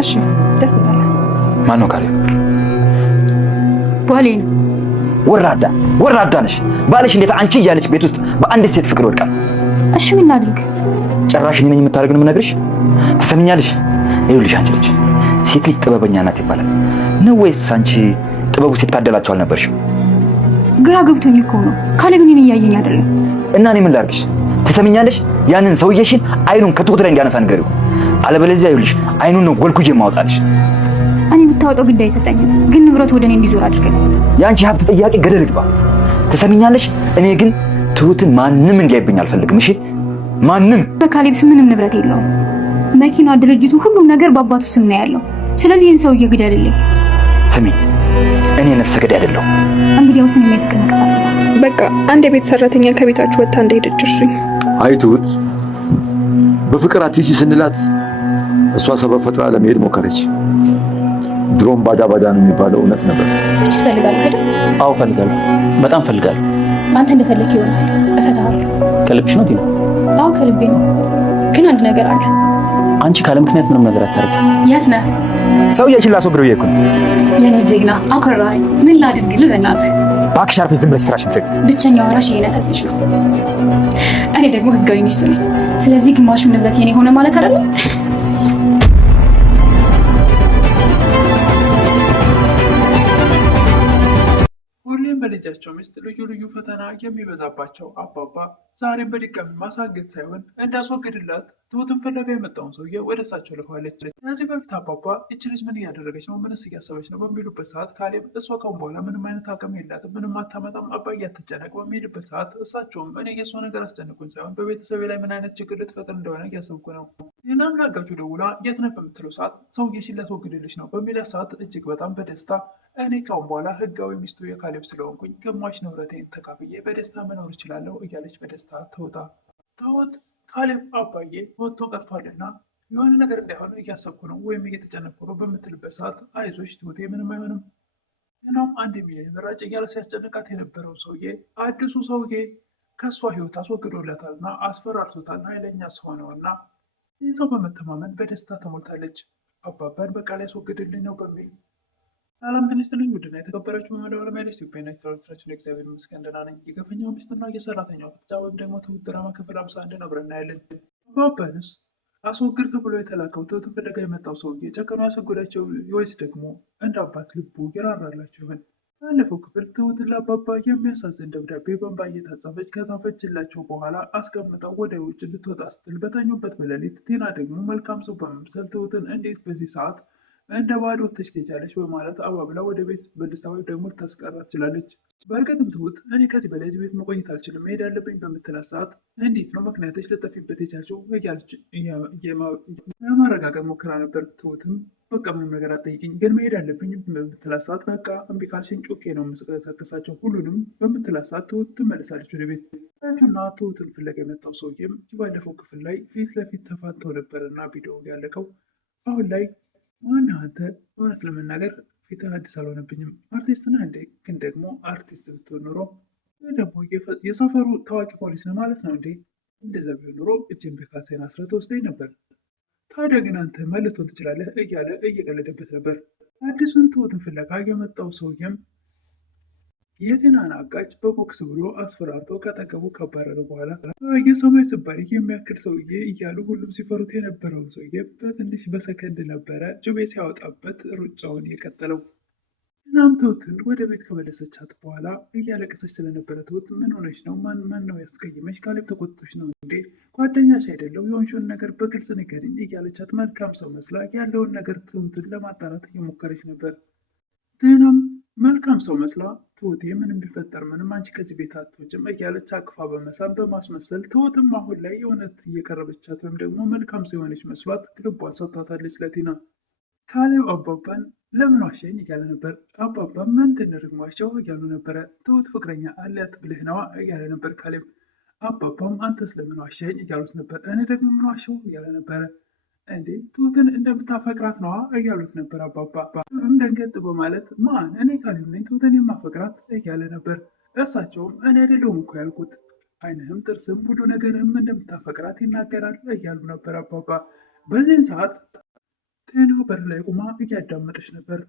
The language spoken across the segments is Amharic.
እሺ ደስ ይላል። ማን ነው ካሌብ? ባሌ ነው። ወራዳ ነሽ። ባልሽ እንዴት አንቺ እያለች ቤት ውስጥ በአንዲት ሴት ፍቅር ወድቃል? እሺ ምን ላድርግ? ጭራሽ እኔ ነኝ የምታደርገው ነው የምነግርሽ። ትሰምኛለሽ? ይኸውልሽ አንቺ ልጅ ሴት ልጅ ጥበበኛ ናት ይባላል ነው ወይስ አንቺ ጥበቡ ሲታደላቸው አልነበርሽም? ግራ ገብቶኝ እኮ ነው። ካሌብ እኔን እያየኝ አይደለም። እና እኔ ምን ላድርግሽ? ትሰምኛለሽ? ያንን ሰውዬሽን አይኑን ከትሁት ላይ እንዲያነሳ ንገሪው። አለበለዚያ ይኸውልሽ አይኑን ነው ጎልኩጄ የማወጣልሽ። እኔ ብታወጣው ግድ አይሰጠኝም፣ ግን ንብረቱ ወደ እኔ እንዲዞር አድርገኝ። ያንቺ ሀብት ጥያቄ ገደል ይግባ። ትሰምኛለሽ? እኔ ግን ትሁትን ማንም እንዲያይብኝ አልፈልግም። እሺ? ማንም። በካሌብ ስም ምንም ንብረት የለውም። መኪና፣ ድርጅቱ፣ ሁሉም ነገር በአባቱ ስም ነው ያለው። ስለዚህ ይህን ሰውዬ ግደልልኝ። ስሚ፣ እኔ ነፍሰ ገዳይ አይደለሁ። እንግዲያውስ እኔ ፍቅር ነቀሳለሁ። በቃ አንድ የቤት ሰራተኛ ከቤታችሁ ወጥታ እንደሄደች እርሱኝ። አይ ትሁት፣ በፍቅር አትሂጂ ስንላት እሷ ሰበብ ፈጥራ ለመሄድ ሞከረች። ድሮም ባዳ ነው የሚባለው እውነት ነበር። እሺ ትፈልጋለህ አይደል? አዎ ፈልጋለሁ፣ በጣም ፈልጋለሁ። አንተ እንደፈለክ ይሆናል፣ እፈታሃለሁ። ከልብሽ ነው ቲና? አዎ ከልቤ ነው። ግን አንድ ነገር አለ። አንቺ ካለ ምክንያት ምንም ነገር አታርጊ። የት ነህ? ሰውዬሽን ላስወግደው እኮ ነው። የኔ ጀግና አኮራኸኝ። ምን ላድርግልህ? በእናትህ እባክሽ አርፈሽ ዝም ብለሽ ስራሽን ስሪ። ብቸኛው ወራሽ የኔ ነፍስሽ ነው። እኔ ደግሞ ህጋዊ ሚስቱ ነኝ። ስለዚህ ግማሹን ንብረት የኔ ሆነ ማለት አይደለም። በልጃቸው ሚስት ልዩ ፈተና የሚበዛባቸው አባባ ዛሬም በድጋሚ ማሳገድ ሳይሆን እንዳስወግድላት ትሁትን ፍለጋ የመጣውን ሰውዬ ወደ እሳቸው ልከዋለች። ከዚህ በፊት አባባ ይች ልጅ ምን እያደረገች ነው? ምንስ እያሰበች ነው? በሚሉበት ሰዓት ካሌብ እሷ ካሁን በኋላ ምንም አይነት አቅም የላትም፣ ምንም አታመጣም፣ አባዬ አትጨነቅ በሚልበት ሰዓት እሳቸውም እኔ የእሷ ነገር አስጨንቁኝ ሳይሆን በቤተሰቤ ላይ ምን አይነት ችግር ልትፈጥር እንደሆነ እያሰብኩ ነው። ይህናም ላጋቹ ደውላ የት ነህ በምትለው ሰዓት ሰውዬሽን ላስወግድልሽ ነው በሚላት ሰዓት እጅግ በጣም በደስታ እኔ ካሁን በኋላ ህጋዊ ሚስቱ የካሌብ ስለሆንኩኝ ግማሽ ንብረቴን ተካፍዬ በደስታ መኖር እችላለሁ እያለች በደስታ ትወጣ። ትሁት ካሌብ አባዬ ወጥቶ ቀርቷልና የሆነ ነገር እንዳይሆን እያሰብኩ ነው ወይም እየተጨነኩ ነው በምትልበት ሰዓት አይዞሽ ትሁቴ ምንም አይሆንም። እናም 1 ሚሊዮን ብር እያለ ሲያስጨንቃት የነበረው ሰውዬ አዲሱ ሰውዬ ከእሷ ህይወት አስወግዶላታልና አስፈራርቶታል። ኃይለኛ ሰው ነውና ይህን ሰው በመተማመን በደስታ ተሞልታለች። አባባን በቃ ላይ ያስወግድልኝ ነው በሚል ሰላም ጤና ይስጥልኝ። ውድና የተከበራችሁ በመላው ዓለም ያላችሁ ኢትዮጵያውያን ኤርትራውያን እግዚአብሔር ይመስገን ደህና ነኝ። የግፈኛው ሚስትና የሰራተኛው ፍጥጫ ወይም ደግሞ ትሁት ድራማ ክፍል 51 አብረን እናያለን። አባባንስ አስወግድ ተብሎ የተላከው ትሁትን ፍለጋ የመጣው ሰውዬ ጨክኖ ያስወገዳቸው ወይስ ደግሞ እንደ አባት ልቡ ይራራላቸው ይሆን? ባለፈው ክፍል ትሁትን ለአባባ የሚያሳዝን ደብዳቤ በእንባ እየታጸፈች ከጻፈችላቸው በኋላ አስቀምጠው ወደ ውጭ ልትወጣ ስትል በተኙበት በሌሊት ቴና ደግሞ መልካም ሰው በመምሰል ትሁትን እንዴት በዚህ ሰዓት እንደ ባዶ ትችላለች በማለት አባብላ ወደ ቤት መልሳ ወይም ደግሞ ልታስቀራት ትችላለች። በእርግጥም ትሁት እኔ ከዚህ በላይ ቤት መቆየት አልችልም፣ መሄድ አለብኝ በምትላት ሰዓት እንዴት ነው ምክንያቶች ልጠፊበት የቻልሽው እያለች ለማረጋገጥ ሞክራ ነበር። ትሁትም በቃ ምንም ነገር አትጠይቅኝ፣ ግን መሄድ አለብኝ በምትላት ሰዓት በቃ እምቢ ካልሽኝ ጮኬ ነው የምንቀሳቀሳቸው ሁሉንም በምትላት ሰዓት ትሁት ትመለሳለች ወደ ቤት። እና ትሁትን ፍለጋ የመጣው ሰውዬም ባለፈው ክፍል ላይ ፊት ለፊት ተፋተው ነበርና ቪዲዮ ያለቀው አሁን ላይ ዋና አንተ እውነት ለመናገር ፊት አዲስ አልሆነብኝም። አርቲስት ነህ እንዴ? ግን ደግሞ አርቲስት ብትሆን ኖሮ ደግሞ የሰፈሩ ታዋቂ ፖሊስ ነው ማለት ነው እንዴ? እንደዛ ቢሆን ኖሮ እጅን በካሴን አስረህ ወስደኝ ነበር። ታዲያ ግን አንተ መልቶን ትችላለህ እያለ እየቀለደበት ነበር። አዲሱን ትሁትን ፍለጋ የመጣው ሰውዬም የቴናን አጋጭ በቦክስ ብሎ አስፈራርቶ ከጠገቡ ካባረረ በኋላ የሰማይ ስባሪ የሚያክል ሰውዬ እያሉ ሁሉም ሲፈሩት የነበረውን ሰውዬ በትንሽ በሰከንድ ነበረ ጩቤ ሲያወጣበት ሩጫውን የቀጠለው። እናም ትሁትን ወደ ቤት ከመለሰቻት በኋላ እያለቀሰች ስለነበረ ትሁት ምን ሆነች ነው? ማን ነው ያስቀየመች? ካሌብ ተቆጥቶች ነው እንዴ? ጓደኛሽ አይደለው? የሆንሽውን ነገር በግልጽ ንገሪኝ እያለቻት መልካም ሰው መስላ ያለውን ነገር ትሁትን ለማጣራት እየሞከረች ነበር። ቴናም መልካም ሰው መስላ ትሁቴ ምንም ቢፈጠር ምንም አንቺ ከዚህ ቤት አትወጭም እያለች አቅፋ በመሳም በማስመሰል ትሁትም አሁን ላይ የእውነት እየቀረበቻት ወይም ደግሞ መልካም ሰው የሆነች መስሏት ልቧን ሰጥታታለች ለቴና። ካሌብ አባባን ለምን ዋሸኝ እያለ ነበር። አባባ ምንድን ደግሞ ዋሸው እያሉ ነበረ። ትሁት ፍቅረኛ አላት ብልህ ነዋ እያለ ነበር ካሌብ። አባባም አንተስ ለምን ዋሸኝ እያሉት ነበር። እኔ ደግሞ ምን ዋሸው እያለ ነበረ። እንዴ ትሁትን እንደምታፈቅራት ነዋ እያሉት ነበር አባባ። ደንገጥ በማለት ማን? እኔ ካሌብ ነኝ ትሁትን የማፈቅራት እያለ ነበር። እሳቸውም እኔ አይደለሁም እኮ ያልኩት፣ ዓይንህም ጥርስም ሁሉ ነገርህም እንደምታፈቅራት ይናገራል እያሉ ነበር አባባ። በዚህን ሰዓት ቴና በር ላይ ቁማ እያዳመጠች ነበር።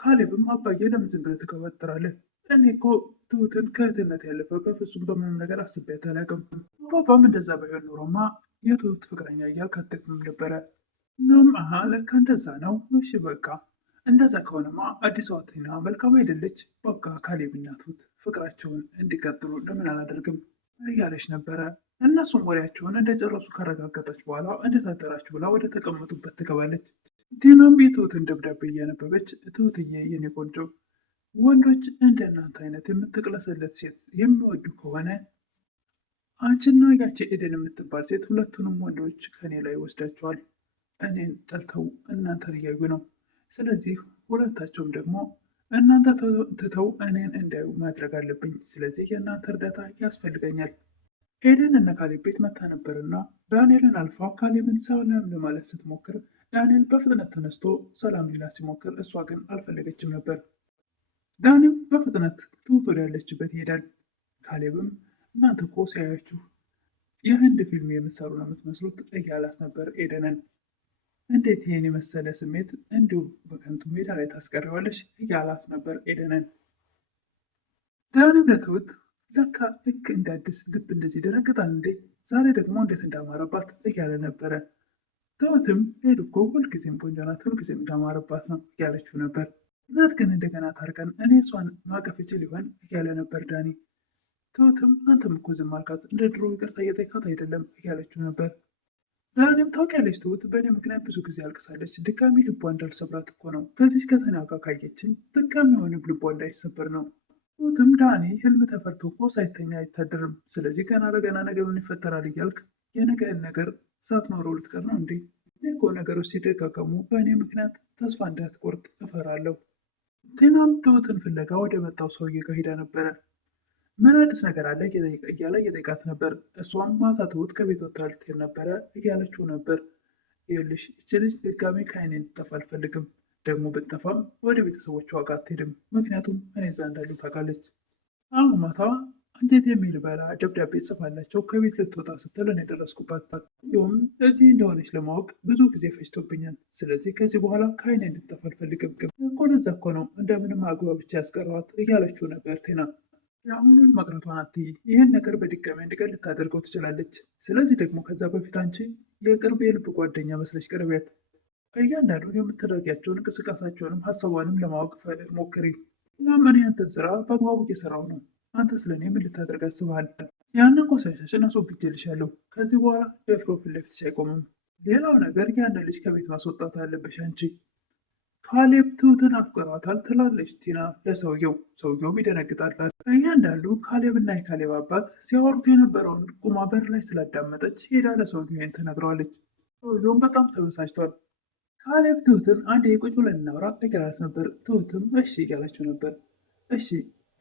ካሌብም አባዬ ለምን ዝም ብለህ ትቀባጥራለህ? እኔ እኮ ትሁትን ከእህትነት ያለፈ በፍጹም በምንም ነገር አስቤያት አላውቅም። አባባም እንደዛ ባይሆን ኖሮማ የትሁት ፍቅረኛ እያልክ አትደክምም ነበረ። እናም አሀ ለካ እንደዛ ነው። እሺ በቃ እንደዛ ከሆነማ አዲሷ ቲና መልካም አይደለች? በቃ ካሌብና ትሁት ፍቅራቸውን እንዲቀጥሉ ለምን አላደርግም እያለች ነበረ። እነሱም ወሬያቸውን እንደጨረሱ ካረጋገጠች በኋላ እንደታደራችሁ ብላ ወደ ተቀመጡበት ትገባለች። ቲናም የትሁትን ደብዳቤ እያነበበች ትሁትዬ የኔ ቆንጆ፣ ወንዶች እንደ እናንተ አይነት የምትቅለሰለት ሴት የሚወዱ ከሆነ አንቺና ያቺ ኤደን የምትባል ሴት ሁለቱንም ወንዶች ከኔ ላይ ወስዳቸዋል። እኔን ጠልተው እናንተን እያዩ ነው። ስለዚህ ሁለታቸውም ደግሞ እናንተ ትተው እኔን እንዳዩ ማድረግ አለብኝ። ስለዚህ የእናንተ እርዳታ ያስፈልገኛል። ኤደን እነ ካሌብ ቤት መታ ነበርና ዳንኤልን አልፋ ካሌብን ሰላም ለማለት ስትሞክር ዳንኤል በፍጥነት ተነስቶ ሰላም ሊላ ሲሞክር እሷ ግን አልፈለገችም ነበር። ዳንኤል በፍጥነት ትሁት ወዳለችበት ይሄዳል። ካሌብም እናንተ እኮ ሲያያችሁ የህንድ ፊልም የምትሰሩ ነው የምትመስሉት እያላት ነበር ኤደንን። እንዴት ይህን የመሰለ ስሜት እንዲሁ በከንቱ ሜዳ ላይ ታስቀሪዋለሽ እያላት ነበር ኤደንን። ዳንኤል ለትሁት ለካ ልክ እንደ አዲስ ልብ እንደዚህ ደነግጣል እንዴ? ዛሬ ደግሞ እንዴት እንዳማረባት እያለ ነበረ። ትሁትም ሄድ እኮ ሁልጊዜም ቆንጆ ናት፣ ሁልጊዜም እንዳማረባት ነው እያለችው ነበር። እውነት ግን እንደገና ታርቀን እኔ እሷን ማቀፍ እችል ይሆን እያለ ነበር ዳኒ። ትሁትም አንተም እኮ ዝም አልካት፣ እንደ ድሮ ይቅርታ እየጠየካት አይደለም እያለችው ነበር። ዳኒም ታውቂያለሽ ትሁት በእኔ ምክንያት ብዙ ጊዜ አልቅሳለች፣ ድጋሚ ልቧ እንዳልሰብራት እኮ ነው። ከዚች ከተናጋ ካየችን ድጋሚ የሆነ ልቧ እንዳይሰበር ነው። ትሁትም ዳኒ ህልም ተፈርቶ እኮ ሳይተኛ አይታደርም። ስለዚህ ገና ለገና ነገ ምን ይፈጠራል እያልክ የነገህን ነገር ሳትኖረው ልትቀር ነው እንዴ? እኮ ነገሮች ሲደጋገሙ በእኔ ምክንያት ተስፋ እንዳትቆርጥ እፈራለሁ። ቲናም ትሁትን ፍለጋ ወደ መጣው ሰውዬ ጋር ሄዳ ነበረ። ምን አዲስ ነገር አለ እያለ እየጠየቃት ነበር። እሷም ማታ ትሁት ከቤት ወጥታ ልትሄድ ነበረ እያለችው ነበር። ይኸውልሽ ይህች ልጅ ድጋሚ ከዓይኔ እንድትጠፋ አልፈልግም። ደግሞ ብትጠፋም ወደ ቤተሰቦቿ ጋር አትሄድም፣ ምክንያቱም እኔ እዛ እንዳሉ ታውቃለች። አሁን ማታ አንጀት የሚልበላ ደብዳቤ ጽፋላቸው ከቤት ልትወጣ ስትል እኔ ደረስኩባት። እንዲሁም እዚህ እንደሆነች ለማወቅ ብዙ ጊዜ ፈጅቶብኛል። ስለዚህ ከዚህ በኋላ ከዓይኔ እንድትጠፋ አልፈልግም እኮ ለዛ እኮ ነው እንደምንም አግባብቻ ያስቀረዋት እያለችው ነበር ቴና። የአሁኑን መቅረቷን አትይ፣ ይህን ነገር በድጋሚ እንድቀር ልታደርገው ትችላለች። ስለዚህ ደግሞ ከዛ በፊት አንቺ የቅርብ የልብ ጓደኛ መስለሽ ቅርቢያት። እያንዳንዱን የምትደርጊያቸውን እንቅስቃሴያቸውንም ሀሳቧንም ለማወቅ ሞክሪ። እናም እኔ ያንተን ስራ በአግባቡ እየሰራው ነው። አንተ ስለ እኔ ምን ልታደርግ አስበሃል? ያንን ቆሻሻሽን አስወግጄልሻለሁ። ከዚህ በኋላ ደፍሮ ፊት ለፊትሽ አይቆምም። ሌላው ነገር ያንን ልጅ ከቤት ማስወጣት አለብሽ አንቺ። ካሌብ ትሁትን አፍቅሯታል ትላለች ቲና ለሰውየው። ሰውየውም ይደነግጣል። እያንዳንዱ ካሌብና የካሌብ አባት ሲያወሩት የነበረውን ቁማ በር ላይ ስላዳመጠች ሄዳ ለሰውየው ይህን ትነግረዋለች። ሰውየውም በጣም ተበሳጭቷል። ካሌብ ትሁትን አንድ የቁጭ ብለን እናውራ እያላት ነበር። ትሁትም እሺ እያላቸው ነበር። እሺ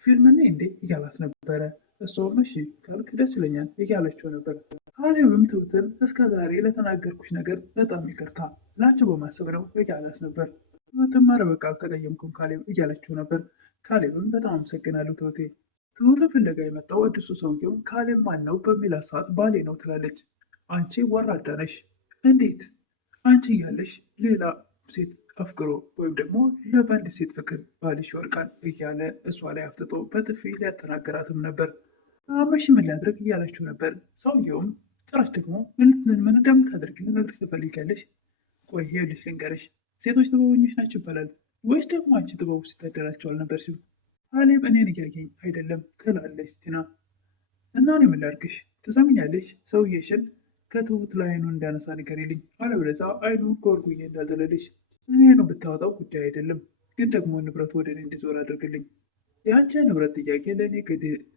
ፊልምኔ እንዴ እያላት ነበረ። እሷም እሺ ካልክ ደስ ይለኛል እያለችው ነበር። ካሌብም ትሁትን እስከ ዛሬ ለተናገርኩሽ ነገር በጣም ይቅርታ ላቸው በማሰብ ነው እያላት ነበር። ትሁትም ኧረ በቃ አልተቀየምኩም ካሌብ እያለችው ነበር። ካሌብም በጣም አመሰግናለሁ ትሁቴ። ትሁትን ፍለጋ የመጣው አዲሱ ሰውየው ካሌብ ማን ነው በሚላት ሰዓት ባሌ ነው ትላለች። አንቺ ወራዳ ነሽ! እንዴት አንቺ እያለሽ ሌላ ሴት አፍቅሮ ወይም ደግሞ ለባንድ ሴት ፍቅር ባልሽ ይወርቃል እያለ እሷ ላይ አፍጥጦ በጥፊ ሊያጠናገራትም ነበር። አመሽ ምን ሊያድርግ እያለችው ነበር። ሰውየውም ጭራሽ ደግሞ ምን እንደምታደርግ ልነግርሽ ትፈልጊያለሽ? ቆይ ይኸውልሽ ልንገርሽ፣ ሴቶች ጥበበኞች ናቸው ይባላል። ወይስ ደግሞ አንቺ ጥበቡ ሲታደላቸው አልነበርሽም? ካሌብ እኔን እያየኝ አይደለም ትላለች ቲና። እና እኔ ምን ላድርግሽ? ትሰምኛለሽ? ሰውዬሽን ከትሁት ላይ አይኑን እንዳነሳ ንገሪልኝ፣ አለበለዚያ አይኑን ከወርጉዬ እንዳልዘለልሽ። እኔ ነው ብታወጣው ጉዳይ አይደለም፣ ግን ደግሞ ንብረቱ ወደ እኔ እንዲዞር አድርግልኝ። የአንቺ ንብረት ጥያቄ ለእኔ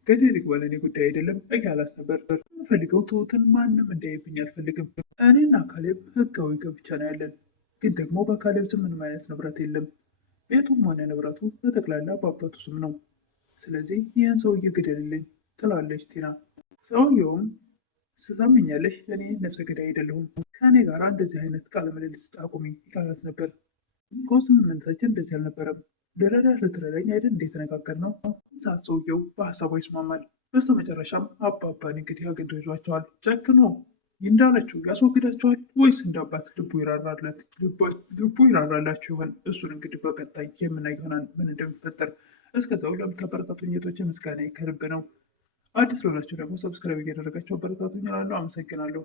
ገደል ይግባ፣ ለእኔ ጉዳይ አይደለም እያላት ነበር። የምፈልገው ትሁትን ማንም እንዳይብኝ አልፈልግም። እኔና ካሌብ ህጋዊ ጋብቻ ነው ያለን፣ ግን ደግሞ በካሌብ ስም ምንም አይነት ንብረት የለም። ቤቱም ሆነ ንብረቱ በጠቅላላ በአባቱ ስም ነው። ስለዚህ ይህን ሰውዬ ግደልልኝ ትላለች ቲና። ሰውየውም ስታምኛለሽ፣ እኔ ነፍሰ ገዳይ አይደለሁም፣ ከእኔ ጋር እንደዚህ አይነት ቃለ ምልልስ አቁሚ ይቃላት ነበር። እኮ ስምምነታችን እንደዚህ አልነበረም። ልረዳት ልትረዳኝ አይደል እንዴ የተነጋገርነው? ሰዓት ሰውየው በሀሳቡ ይስማማል። በስተመጨረሻም አባባን እንግዲህ አግኝቶ ይዟቸዋል። ጨክኖ እንዳለችው ያስወግዳቸዋል ወይስ እንደ አባት ልቡ ይራራላቸው ይሆን? እሱን እንግዲህ በቀጣይ የምናይ ይሆናል ምን እንደሚፈጠር። እስከዛው ለምታበረታቱኝ እህቶቼ ምስጋና ከልብ ነው። አዲስ ለሆናችሁ ደግሞ ሰብስክራይብ እያደረጋችሁ አበረታቱኝ እላለሁ። አመሰግናለሁ።